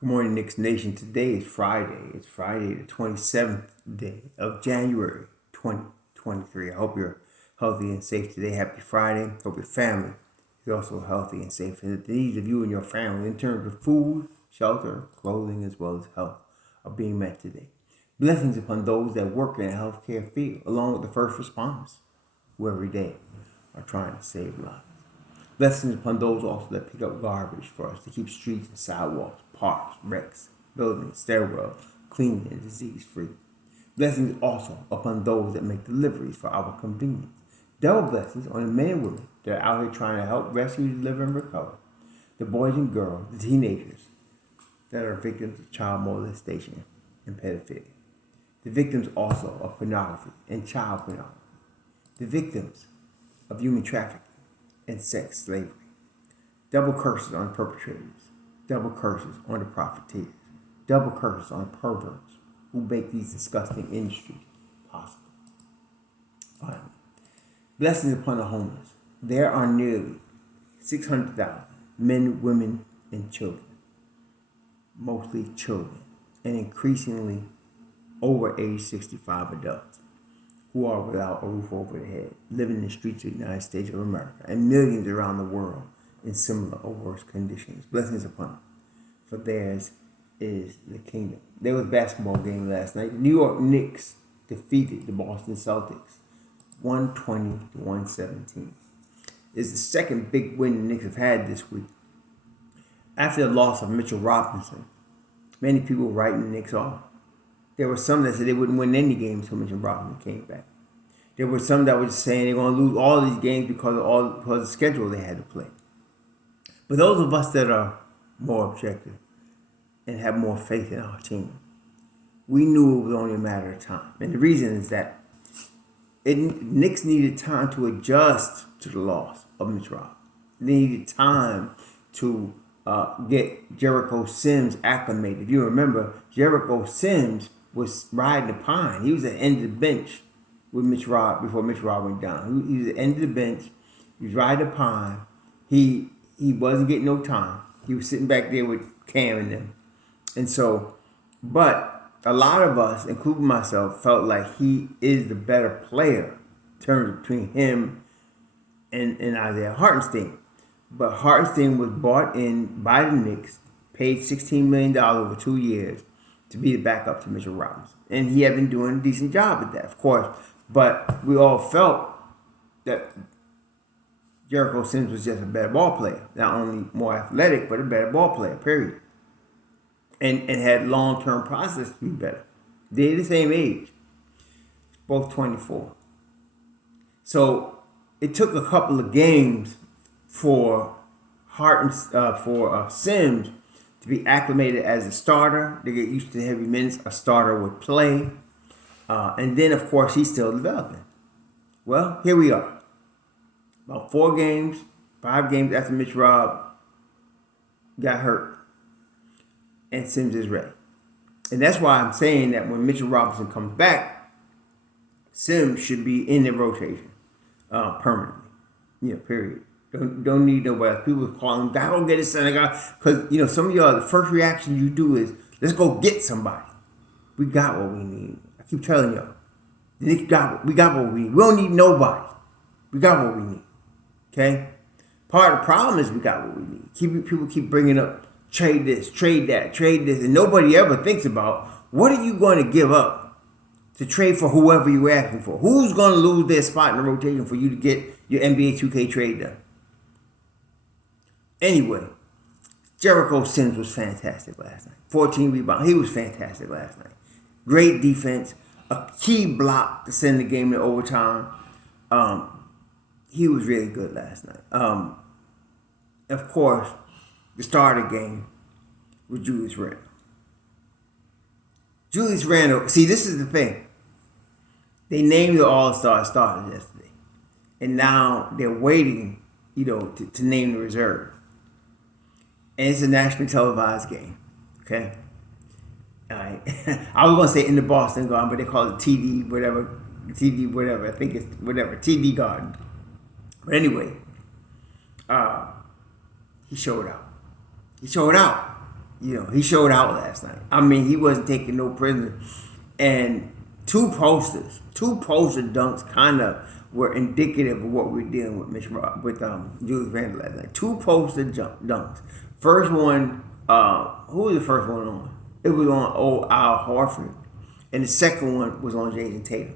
Good morning, Knicks Nation. Today is Friday. It's Friday, the 27th day of January 2023. I hope you're healthy and safe today. Happy Friday. Hope your family is also healthy and safe. And the needs of you and your family in terms of food, shelter, clothing, as well as health are being met today. Blessings upon those that work in the healthcare field, along with the first responders, who every day are trying to save lives. Blessings upon those also that pick up garbage for us to keep streets and sidewalks, parks, wrecks, buildings, stairwells clean and disease free. Blessings also upon those that make deliveries for our convenience. Double blessings on the men and women that are out here trying to help rescue, deliver, and recover. The boys and girls, the teenagers that are victims of child molestation and pedophilia. The victims also of pornography and child pornography. The victims of human trafficking and sex slavery. Double curses on perpetrators. Double curses on the profiteers. Double curses on perverts who make these disgusting industries possible. Finally, blessings upon the homeless. There are nearly 600,000 men, women, and children, mostly children, and increasingly over age 65 adults, who are without a roof over their head, living in the streets of the United States of America, and millions around the world in similar or worse conditions. Blessings upon them, for theirs is the kingdom. There was a basketball game last night. New York Knicks defeated the Boston Celtics 120-117. It's the second big win the Knicks have had this week. After the loss of Mitchell Robinson, many people were writing the Knicks off. There were some that said they wouldn't win any games until Mitchell Robinson came back. There were some that were just saying they're going to lose all these games because of the schedule they had to play. But those of us that are more objective and have more faith in our team, we knew it was only a matter of time. And the reason is that Knicks needed time to adjust to the loss of Mitch Robinson. They needed time to get Jericho Sims acclimated. If you remember, Jericho Sims was riding the pine. He was at the end of the bench with Mitch Rob before Mitch Rob went down. He was at the end of the bench. He was riding the pine. He wasn't getting no time. He was sitting back there with Cam and them. And so, but a lot of us, including myself, felt like he is the better player in terms between him and Isaiah Hartenstein. But Hartenstein was bought in by the Knicks, paid $16 million over 2 years to be the backup to Mitchell Robinson. And he had been doing a decent job at that, of course. But we all felt that Jericho Sims was just a better ball player. Not only more athletic, but a better ball player, period. And had long-term process to be better. They're the same age, both 24. So it took a couple of games for Sims to be acclimated as a starter, to get used to the heavy minutes a starter would play. And then, of course, he's still developing. Well, here we are. About 5 games after Mitch Rob got hurt. And Sims is ready. And that's why I'm saying that when Mitchell Robinson comes back, Sims should be in the rotation permanently. Period. Don't need nobody else. People calling him, gotta go get his son. Because, some of y'all, the first reaction you do is, let's go get somebody. We got what we need. I keep telling y'all. We got what we need. We don't need nobody. We got what we need. Okay? Part of the problem is we got what we need. People keep bringing up, trade this, trade that, trade this. And nobody ever thinks about, what are you going to give up to trade for whoever you're asking for? Who's going to lose their spot in the rotation for you to get your NBA 2K trade done? Anyway, Jericho Sims was fantastic last night. 14 rebounds. He was fantastic last night. Great defense. A key block to send the game to overtime. He was really good last night. Of course, the star of the game was Julius Randle. Julius Randle, see, this is the thing. They named the All-Star starters yesterday. And now they're waiting, to name the reserve. And it's a nationally televised game. Okay? All right. I was going to say in the Boston Garden, but they call it TD whatever. I think it's whatever. TD Garden. But anyway, he showed out. He showed out last night. I mean, he wasn't taking no prisoners. And two poster dunks kind of were indicative of what we're dealing with Julius Randle last night. Two poster dunks. First one, who was the first one on? It was on old Al Horford. And the second one was on Jason Tatum.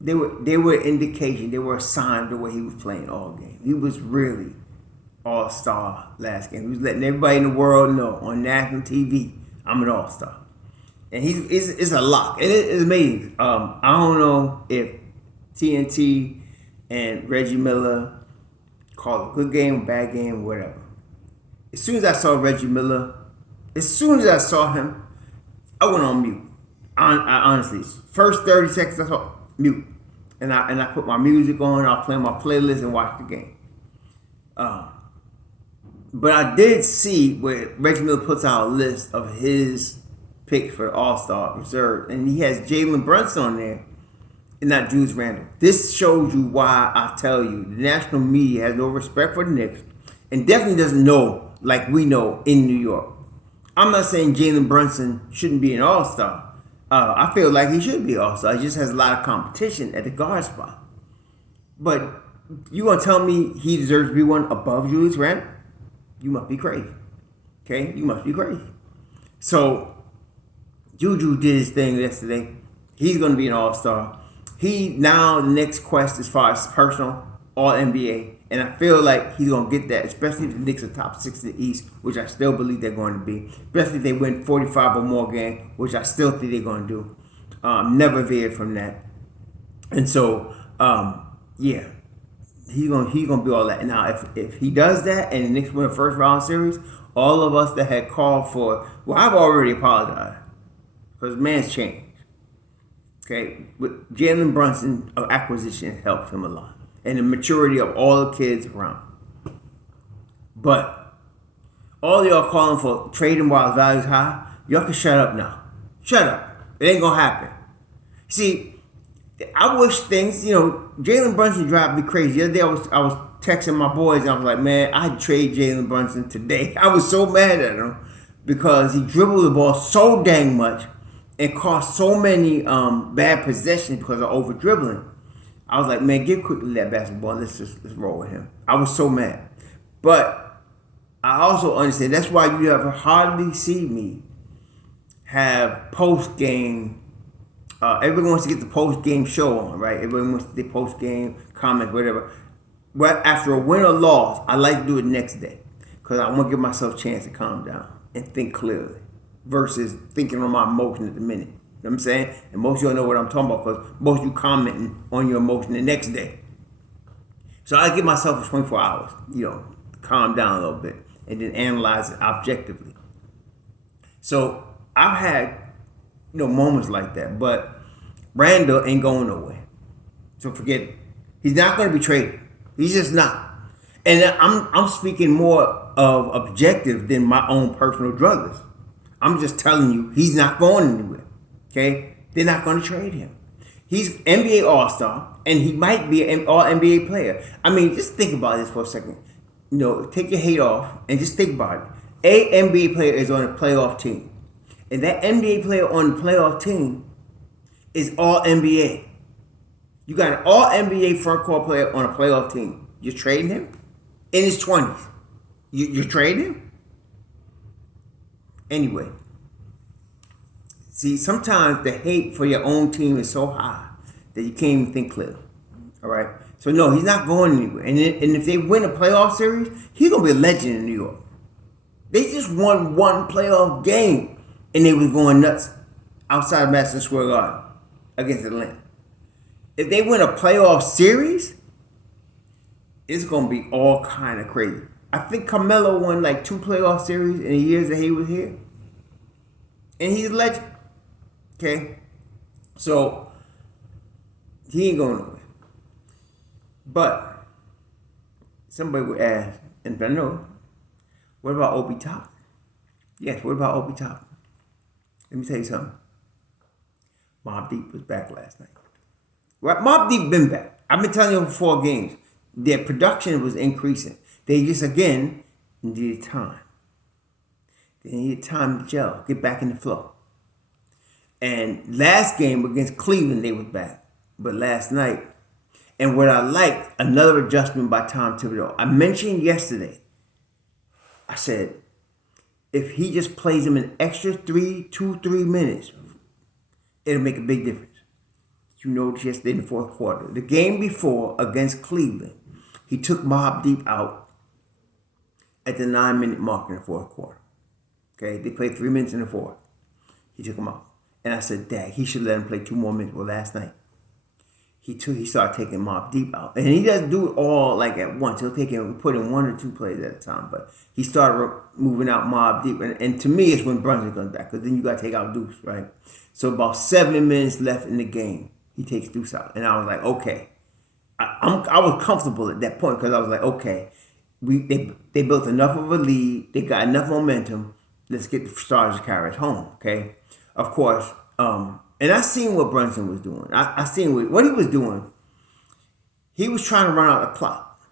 They were indication, they were a sign of the way he was playing all game. He was really all-star last game. He was letting everybody in the world know on national TV, I'm an all-star. And it's a lock. And it's amazing. I don't know if TNT and Reggie Miller called a good game, bad game, whatever. As soon as I saw Reggie Miller, as soon as I saw him, I went on mute. I honestly, first 30 seconds I saw mute. And I put my music on, I'll play my playlist and watch the game. But I did see where Reggie Miller puts out a list of his picks for the All-Star reserve, and he has Jalen Brunson on there and not Julius Randle. This shows you why I tell you the national media has no respect for the Knicks and definitely doesn't know like we know in New York. I'm not saying Jalen Brunson shouldn't be an All-Star. I feel like he should be an All-Star. He just has a lot of competition at the guard spot. But you gonna tell me he deserves to be one above Julius Randle? You must be crazy. Okay? You must be crazy. So Juju did his thing yesterday. He's gonna be an All-Star. The next quest as far as personal All-NBA. And I feel like he's going to get that, especially if the Knicks are top 6 in the East, which I still believe they're going to be. Especially if they win 45 or more games, which I still think they're going to do. Never veered from that. And so, yeah, he's going to be all that. Now, if he does that and the Knicks win a first round series, all of us that had called for, well, I've already apologized because the man's changed. Okay, with Jalen Brunson acquisition helped him a lot. And the maturity of all the kids around. But all y'all calling for trading while his value's high, y'all can shut up now. Shut up. It ain't gonna happen. See, I wish things, Jalen Brunson drive me crazy. The other day I was texting my boys and I was like, man, I'd trade Jalen Brunson today. I was so mad at him because he dribbled the ball so dang much and caused so many bad possessions because of over dribbling. I was like, man, give quickly that basketball. Let's roll with him. I was so mad. But I also understand that's why you have hardly seen me have post-game. Everyone wants to get the post-game show on, right? Everyone wants the post-game comment, whatever. But after a win or loss, I like to do it next day because I want to give myself a chance to calm down and think clearly versus thinking on my emotion at the minute. You know what I'm saying? And most of y'all know what I'm talking about because most of you commenting on your emotion the next day. So I give myself 24 hours, calm down a little bit and then analyze it objectively. So I've had, moments like that, but Randle ain't going nowhere. So forget it. He's not going to be traded. He's just not. And I'm speaking more of objective than my own personal drug list. I'm just telling you he's not going anywhere. Okay, they're not going to trade him. He's NBA All-Star, and he might be an All-NBA player. I mean, just think about this for a second. Take your hate off and just think about it. An NBA player is on a playoff team, and that NBA player on the playoff team is All-NBA. You got an All-NBA front court player on a playoff team. You're trading him in his 20s. You're trading him? Anyway. See, sometimes the hate for your own team is so high that you can't even think clearly. All right? So, no, he's not going anywhere. And if they win a playoff series, he's going to be a legend in New York. They just won one playoff game, and they was going nuts outside Madison Square Garden against Atlanta. If they win a playoff series, it's going to be all kind of crazy. I think Carmelo won like 2 playoff series in the years that he was here. And he's a legend. Okay, so he ain't going nowhere. But somebody would ask, and I know, what about Obi Toppin? Yes, what about Obi Toppin? Let me tell you something. Mobb Deep was back last night. Right, Mobb Deep been back. I've been telling you for 4 games. Their production was increasing. They just again needed time. They needed time to gel, get back in the flow. And last game against Cleveland, they was back. But last night, and what I liked, another adjustment by Tom Thibodeau. I mentioned yesterday, I said, if he just plays him an extra 3 minutes, it'll make a big difference. You noticed yesterday in the fourth quarter. The game before against Cleveland, he took Mobb Deep out at the 9-minute mark in the fourth quarter. Okay, they played 3 minutes in the fourth. He took him out. And I said, Dad, he should let him play 2 more minutes. Well, last night, he started taking Mobb Deep out. And he doesn't do it all like at once. He'll put in 1 or 2 plays at a time. But he started moving out Mobb Deep. And to me, it's when Brunson comes back. Because then you got to take out Deuce, right? So about 7 minutes left in the game, he takes Deuce out. And I was like, okay. I was comfortable at that point because I was like, okay, they built enough of a lead. They got enough momentum. Let's get the Stars carriers home, okay? Of course, and I seen what Brunson was doing. I seen what he was doing. He was trying to run out the clock.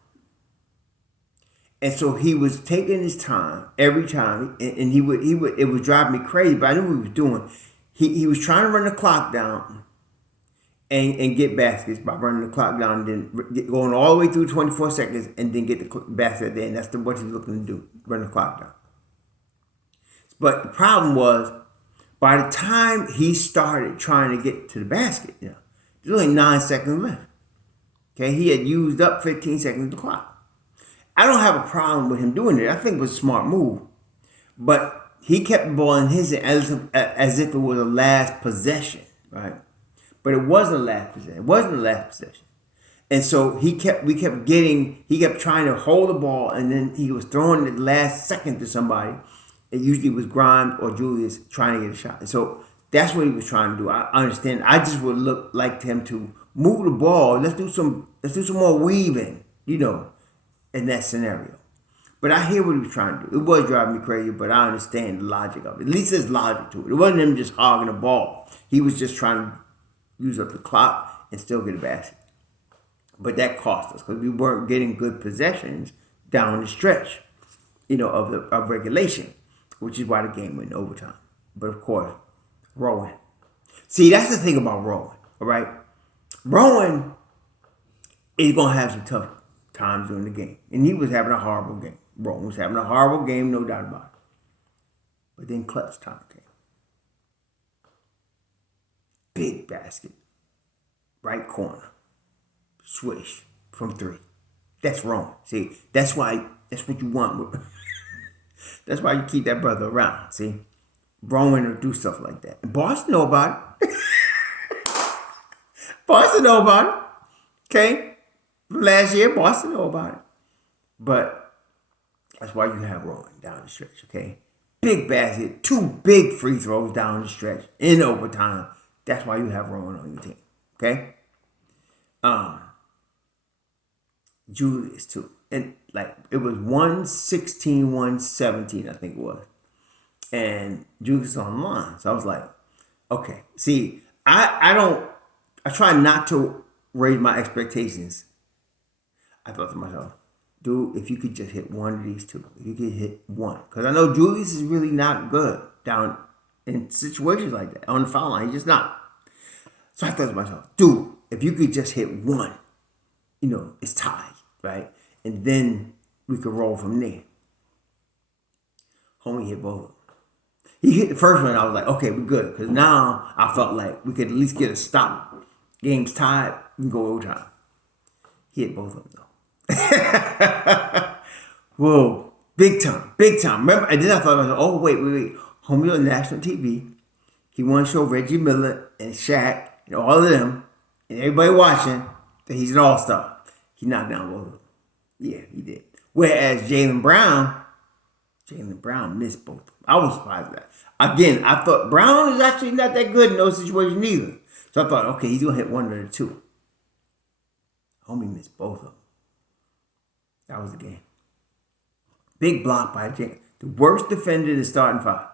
And so he was taking his time every time, and he would. It was driving me crazy, but I knew what he was doing. He was trying to run the clock down and get baskets by running the clock down, and then going all the way through 24 seconds, and then get the basket at the end. That's what he was looking to do, run the clock down. But the problem was, by the time he started trying to get to the basket, there's only 9 seconds left. Okay, he had used up 15 seconds of the clock. I don't have a problem with him doing it. I think it was a smart move. But he kept the ball in his hand as if it was a last possession, right? But it wasn't a last possession. It wasn't a last possession. And so he kept trying to hold the ball, and then he was throwing it last second to somebody. It usually was Grimes or Julius trying to get a shot. And so that's what he was trying to do. I understand. I just would like him to move the ball. Let's do some more weaving, in that scenario. But I hear what he was trying to do. It was driving me crazy, but I understand the logic of it. At least there's logic to it. It wasn't him just hogging the ball. He was just trying to use up the clock and still get a basket. But that cost us because we weren't getting good possessions down the stretch, of regulation, which is why the game went in overtime. But of course, Rowan. See, that's the thing about Rowan, all right? Rowan is going to have some tough times during the game. And he was having a horrible game. Rowan was having a horrible game, no doubt about it. But then clutch time came. Big basket. Right corner. Swish from 3. That's wrong. See, that's what you want. That's why you keep that brother around. See, Rowan will do stuff like that. And Boston know about it. Boston know about it. Okay? From last year, Boston know about it. But that's why you have Rowan down the stretch, okay? Big basket, 2 big free throws down the stretch in overtime. That's why you have Rowan on your team, okay? Julius, too. And, it was 116, 117, I think it was. And Julius on the line. So I was like, okay. See, I try not to raise my expectations. I thought to myself, dude, if you could just hit one of these 2, if you could hit one. Because I know Julius is really not good down in situations like that. On the foul line, he's just not. So I thought to myself, dude, if you could just hit one, it's tied, right? And then we could roll from there. Homie hit both of them. He hit the first one, I was like, okay, we're good. Because now I felt like we could at least get a stop. Game's tied, we can go overtime. He hit both of them, though. Whoa, big time. Remember, and then I thought, oh, wait. Homie on national TV. He wanted to show Reggie Miller and Shaq and all of them and everybody watching that he's an all-star. He knocked down both of them. Yeah, he did. Whereas Jaylen Brown missed both of them. I was surprised at that. Again, I thought Brown is actually not that good in those situations either. So I thought, okay, he's going to hit one of the 2. Homie missed both of them. That was the game. Big block by Jaylen. The worst defender in the starting 5.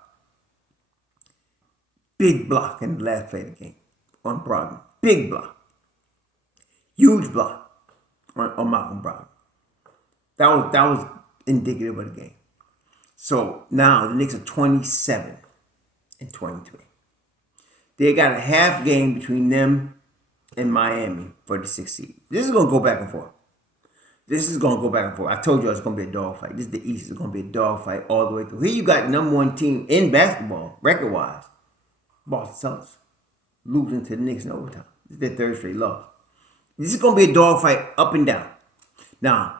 Big block in the last play of the game on Brogdon. Big block. Huge block on Malcolm Brogdon. That was indicative of the game. So now the Knicks are 27 and 23. They got a half game between them and Miami for the 6th seed. This is going to go back and forth. This is going to go back and forth. I told you it's going to be a dogfight. This is the East. It's going to be a dogfight all the way through. Here you got the number one team in basketball, record-wise, Boston Celtics, losing to the Knicks in overtime. This is their third straight loss. This is going to be a dogfight up and down. Now,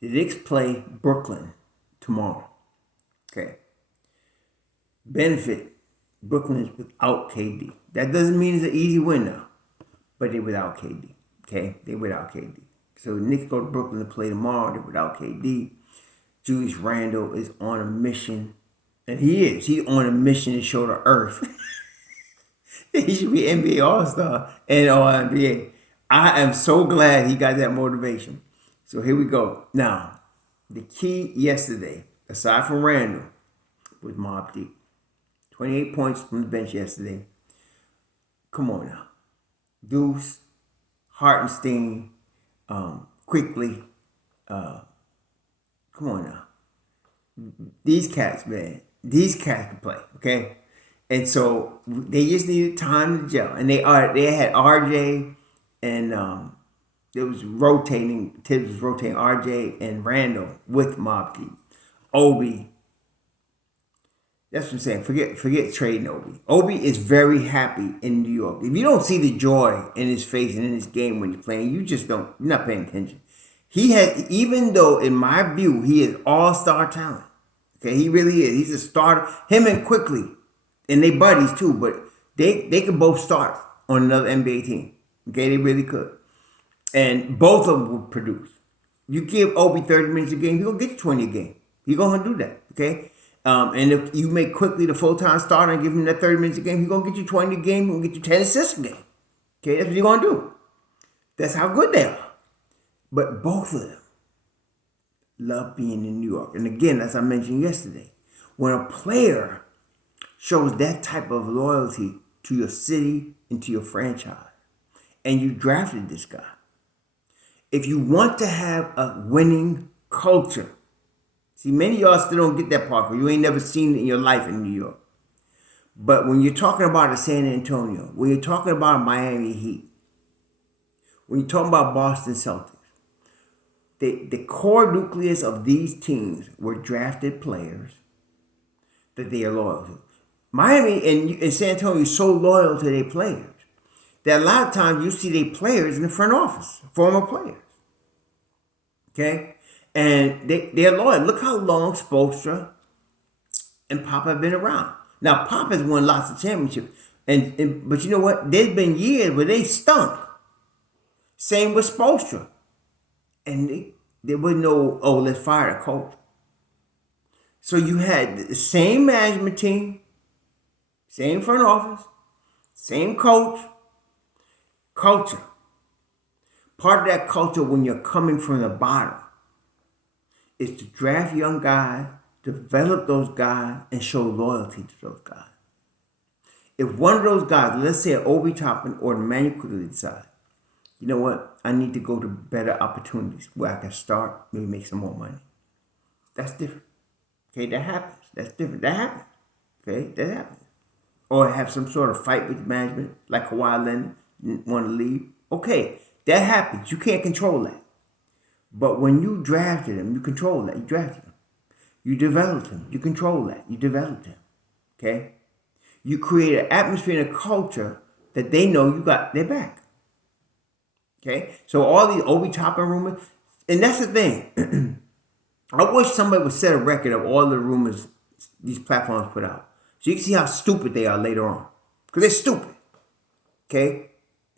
the Knicks play Brooklyn tomorrow. Okay. Benefit, Brooklyn is without KD. That doesn't mean it's an easy win now, but they're without KD. Okay, they're without KD. So the Knicks go to Brooklyn to play tomorrow. They're without KD. Julius Randle is on a mission, and he is. He's on a mission to show the earth. He should be NBA All-Star and All-NBA. I am so glad he got that motivation. So here we go. Now, the key yesterday, aside from Randle, was Mobb Deep. 28 points from the bench yesterday. Come on now. Deuce, Hartenstein, quickly. Come on now. These cats, man. These cats can play, okay? And so they just needed time to gel. And they had RJ and it was rotating. Tibbs was rotating RJ and Randle with Mobb Deep. Obi. That's what I'm saying. Forget trading Obi. Obi is very happy in New York. If you don't see the joy in his face and in his game when he's playing, you're not paying attention. He has, even though in my view, he is all-star talent. Okay, he really is. He's a starter. Him and Quickly, and they buddies too, but they could both start on another NBA team. Okay, they really could. And both of them would produce. You give Obi 30 minutes a game, he's going to get you 20 a game. He's going to do that, okay? And if you make Quickly the full-time starter and give him that 30 minutes a game, he's going to get you 20 a game. He's going to get you 10 assists a game. Okay, that's what he's going to do. That's how good they are. But both of them love being in New York. And again, as I mentioned yesterday, when a player shows that type of loyalty to your city and to your franchise, and you drafted this guy, if you want to have a winning culture, see, many of y'all still don't get that part because you ain't never seen it in your life in New York. But when you're talking about a San Antonio, when you're talking about a Miami Heat, when you're talking about Boston Celtics, the core nucleus of these teams were drafted players that they are loyal to. Miami and San Antonio are so loyal to their players that a lot of times you see their players in the front office, former players. Okay? And they're loyal. Look how long Spoelstra and Pop have been around. Now, Pop has won lots of championships. But you know what? There's been years where they stunk. Same with Spoelstra. And there was no, let's fire the coach. So you had the same management team, same front office, same coach, culture. Part of that culture when you're coming from the bottom is to draft young guys, develop those guys, and show loyalty to those guys. If one of those guys, let's say Obi Toppin or Emmanuel Quigley decide, you know what, I need to go to better opportunities where I can start, maybe make some more money. That's different. Okay, that happens. That's different. That happens. Okay, that happens. Or have some sort of fight with management, like Kawhi Leonard want to leave. Okay, that happens. You can't control that. But when you drafted him, you control that. You drafted him. You developed him. You control that. You developed him. Okay? You create an atmosphere and a culture that they know you got their back. Okay? So all these Obi Toppin rumors, and that's the thing. I wish somebody would set a record of all the rumors these platforms put out. So you can see how stupid they are later on. Because they're stupid. Okay?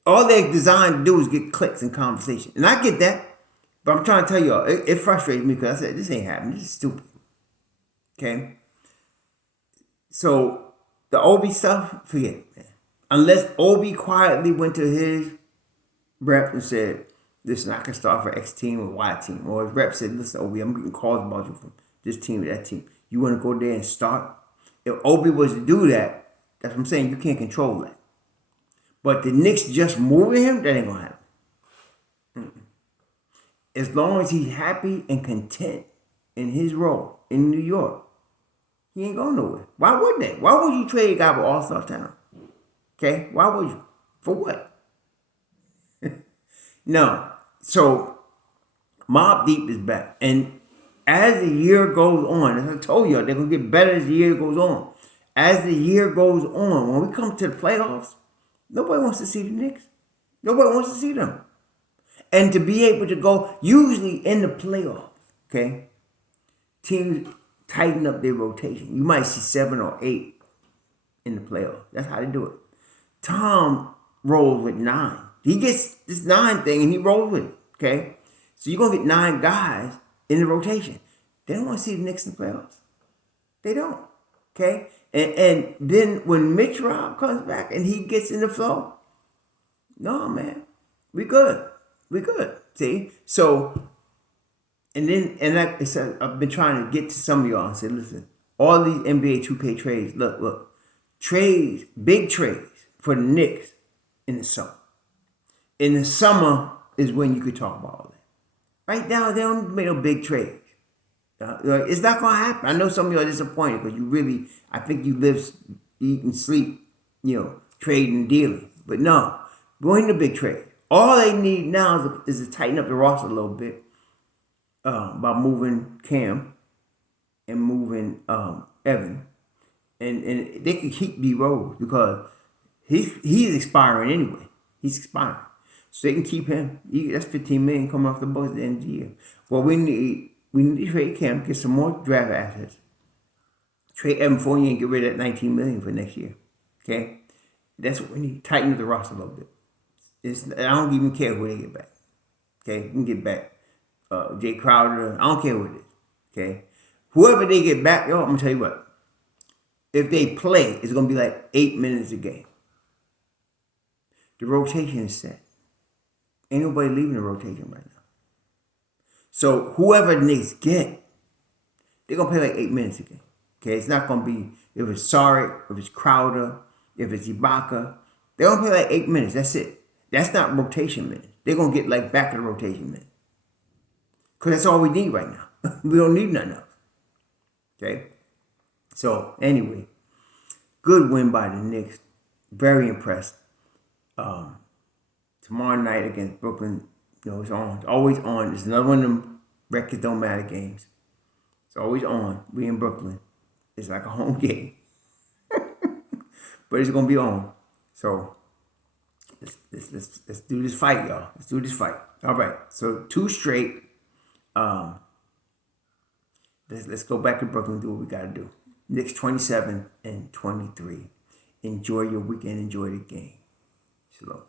All they're designed to do is get clicks and conversation. And I get that. But I'm trying to tell y'all, it frustrates me because I said, this ain't happening. This is stupid. Okay? So, the Obi stuff, forget it, man. Unless Obi quietly went to his rep and said, listen, I can start for X team or Y team. Or his rep said, listen, Obi, I'm getting calls about you from this team or that team. You want to go there and start? If Obi was to do that, that's what I'm saying, you can't control that. But the Knicks just moving him, that ain't going to happen. As long as he's happy and content in his role in New York, he ain't going nowhere. Why would they? Why would you trade a guy with all-star talent? Okay? Why would you? For what? No. So, Mobb Deep is back. And as the year goes on, as I told you, they're going to get better as the year goes on. As the year goes on, when we come to the playoffs, nobody wants to see the Knicks. Nobody wants to see them. And to be able to go, usually in the playoffs, okay, teams tighten up their rotation. You might see 7 or 8 in the playoffs. That's how they do it. Tom rolls with 9. He gets this 9 thing and he rolls with it, okay? So you're going to get 9 guys in the rotation. They don't want to see the Knicks in the playoffs. They don't, okay? And then when Mitch Rob comes back and he gets in the flow, no, man, we good. We good, see? So, and like I said, I've been trying to get to some of y'all and say, listen, all these NBA 2K trades, look, trades, big trades for the Knicks in the summer. In the summer is when you could talk about all that. Right now, they don't make no big trades. It's not going to happen. I know some of you are disappointed because you really, I think you live, eat, and sleep, trading and dealing. But no, going to big trade. All they need now is to tighten up the roster a little bit by moving Cam and moving Evan. And they can keep D Rose because he's expiring anyway. He's expiring. So they can keep him. That's $15 million coming off the books at the end of the year. Well, we need to trade Cam, get some more draft assets. Trade Evan Fournier and get rid of that $19 million for next year. Okay? That's what we need. Tighten up the roster a little bit. I don't even care who they get back. Okay? You can get back Jay Crowder. I don't care who it is. Okay? Whoever they get back, I'm going to tell you what. If they play, it's going to be like 8 minutes a game. The rotation is set. Ain't nobody leaving the rotation right now. So whoever the Knicks get, they're going to play like 8 minutes a game. Okay? It's not going to be, if it's Saric, if it's Crowder, if it's Ibaka, they're going to play like 8 minutes. That's it. That's not rotation minutes. They're going to get like back to the rotation minutes. Because that's all we need right now. We don't need nothing else. Okay? So, anyway, good win by the Knicks. Very impressed. Tomorrow night against Brooklyn, it's on. It's always on. It's another one of them records don't matter games. It's always on. We in Brooklyn. It's like a home game. But it's going to be on. So, let's do this fight, y'all. Let's do this fight. All right. So 2 straight. Let's go back to Brooklyn and do what we got to do. Knicks 27 and 23. Enjoy your weekend. Enjoy the game. Shalom.